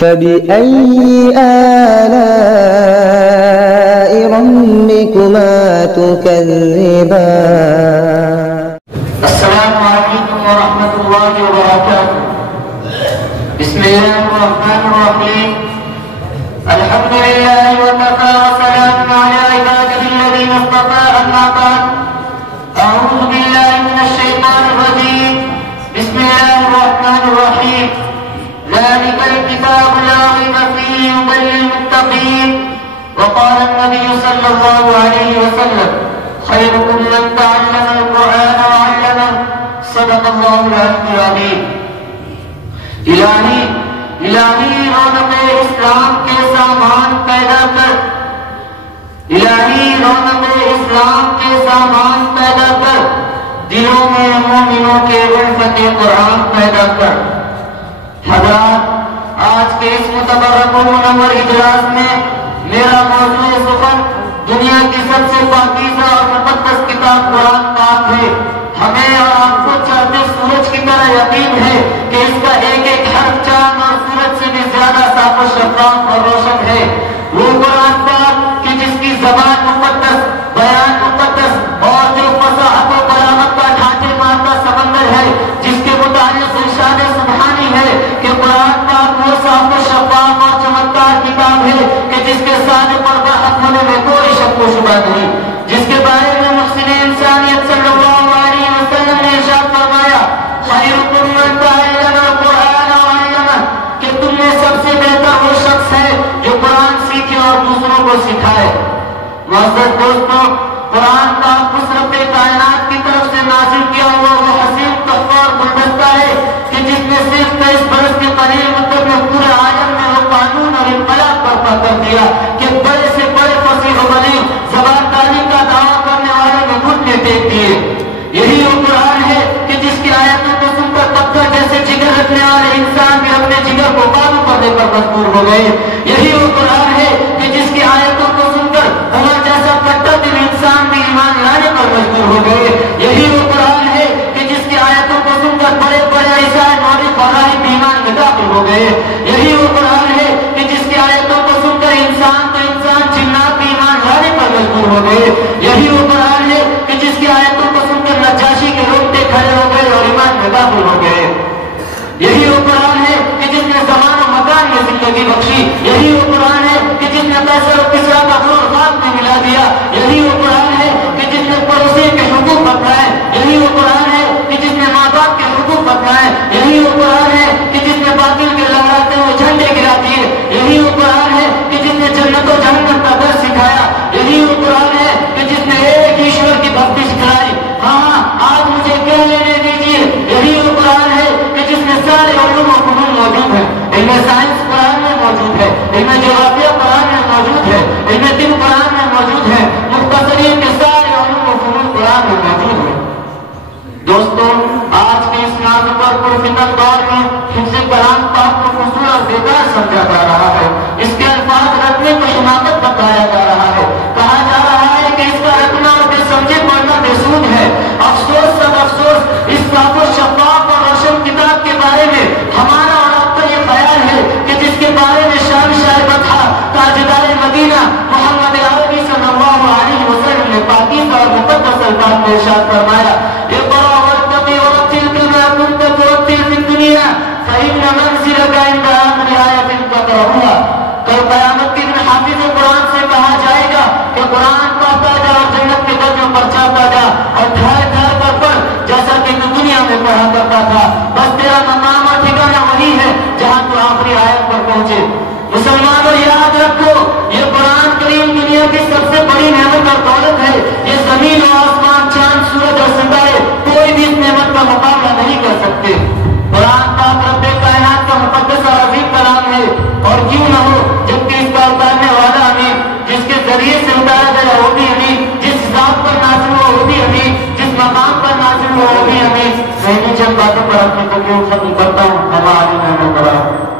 فبأي آلاء ربكما تكذبان السلام عليكم ورحمة الله وبركاته. بسم الله الرحمن الرحيم. الحمد لله وكفى وسلام على عباده الذين اصطفى. أما بعد، أعوذ بالله من الشيطان الرجيم. بسم الله الرحمن الرحيم. ذلك الكتاب لا ريب فيه هدى للمتقين. وقال النبي صلى الله عليه وسلم: خيركم من تعلم القرآن وعلمه. صدق الله العلي العظيم. الہی رونق اسلام کے سامان پیدا کر، الہی رونق اسلام کے سامان پیدا کر، دلوں میں مومنوں کے الفت قرآن پیدا کر۔ حضرات، آج کے اس متبرک و منور اجلاس میں میرا موضوع سخن دنیا کی سب سے پاکیزہ اور مقدس کتاب قرآن پاک ہے۔ ہمیں اور آپ کو چاہتے سورج کی طرح یقین ہے کہ اس کا ایک ایک حرف چاند اور سورج سے بھی زیادہ صاف و شفاف اور روشن ہے۔ وہ قرآن پاک کہ جس کی زبان مقدس، بیان مقدس اور جو فصاحت و بلاغت کا ڈھانچے مارتا سمندر ہے، جس کے متعلق ارشاد سبحانی ہے کہ قرآن پاک وہ صاف و شفاف اور چمکدار کتاب ہے کہ جس کے صادق اور برحق ہونے میں کوئی شک و شبہ نہیں، جس کے بارے میں محسن انسانیت صلی اللہ علیہ وسلم نے ارشاد فرمایا: خیرکم من تعلم القرآن وعلمه، کہ تم میں سب سے بہتر وہ شخص ہے جو قرآن سیکھے اور دوسروں کو سکھائے۔ معزز دوستوں، قرآن پاک اس رب کائنات کی طرف سے نازل کیا ہوا وہ حسین تحفہ اور گلدستہ ہے کہ جس نے صرف 23 برس کے قلیل مدت میں پورے عالم میں وہ قانون اور انقلاب برپا کر دیا کہ بڑے سے بڑے فصیح و بلیغ زبان داری کا دعویٰ کرنے والے نے گھٹنے ٹیک دیے۔ یہی وہ قرآن ہے کہ جس کی آیتوں کو سن کر پتھر جیسے جگر رکھنے والے انسان بھی اپنے جگر کو قابو کرنے پر مجبور ہو گئے۔ یہی وہ قرآن ہے کہ جس کی آیتوں کو سن کر عمر جیسا کٹا دل انسان بھی ایمان لانے پر مجبور ہو گئے۔ یہی وہ قرآن ہے کہ جس کی آیتوں کو سن کر بڑے بڑے عیسائی مولوی فلاحی بھی ایمان میں داخل ہو گئے۔ یہی وہ قرآن ہے کہ جس کی آیتوں کو سن کر انسان تو انسان جنات بھی ایمان لانے پر مجبور ہو گئے۔ یہی وہ قرآن ہے کہ جس کی آیتوں کو سن کر نجاشی کے روکتے کھڑے ہو گئے اور ایمان میں داخل ہو گئے۔ یہی وہ قرآن ہے کہ جس نے زمان و مکان میں زندگی بخشی۔ یہی وہ قرآن ہے کہ جس نے قیصر و کسریٰ کا خون خاک میں ملا دیا۔ یہی وہ قرآن ہے کہ جس نے پڑوسی کے حقوق بتلائے۔ یہی وہ قرآن ہے کہ جس نے ماں باپ کے حقوق بتلائے۔ یہی وہ قرآن ہے کہ جس نے باطل کے لہراتے ہوئے جھنڈے گرا دیے۔ یہی وہ قرآن ہے کہ جس نے جنت و جہنم کا درس سکھایا۔ یہی وہ قرآن ہے کہ جس نے ایک ایشور کی بھکتی سکھلائی۔ ہاں، آج مجھے کہہ لینے دیجیے، یہی وہ قرآن ہے کہ جس میں سارے علوم و فنون موجود ہیں۔ علم سائنس قرآن میں موجود ہے، علم جغرافیہ قرآن میں موجود ہے، علم طب قرآن میں موجود ہے، مختصرین کے سارے علوم و فنون قرآن میں موجود ہے۔ دوستوں، آج کے اس نازک اور پرفتن دور میں حفظ کلام پاک کو فضول اور بیکار سمجھا جا رہا ہے۔ اس کے الفاظ رکھنے کو حماقت بتایا جا رہا ہے۔ کہا جا رہا ہے کہ اس کا رکھنا اور بے سمجھے پڑھنا بے سود ہے۔ افسوس سب افسوس، اس صاف و شفاف اور روشن کتاب کے بارے میں ہمارا اور آپ کا یہ خیال ہے کہ جس کے بارے میں شان شاہ بطحہ تاجدار مدینہ محمد عربی صلی اللہ علیہ وسلم نے پاکیزہ اور مقدس الفاظ میں ارشاد فرمایا: اقرأ وارتقي ورتل كما كنت ترتل في الدنيا فإن منزلك عند آخر آية تقرأها۔ کل قیامت کے دن حافظ قرآن سے کہا جائے گا کہ قرآن پڑھتا جا اور جنت کے درجوں پر چاہتا جا اور دھر دھر پر پڑھ جیسا کہ تو دنیا میں پڑھا کرتا تھا۔